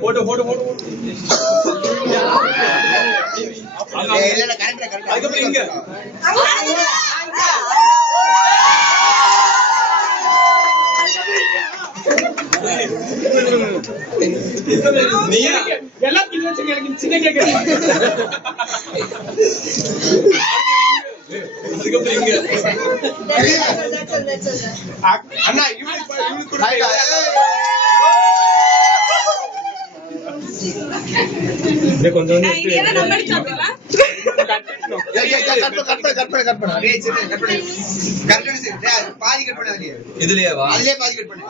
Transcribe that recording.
Photo photo photo அதுக்கப்புறம் இங்க சின்ன கேட்க அண்ணா கொஞ்சம் இதுலயே பாதி கட் பண்ணு.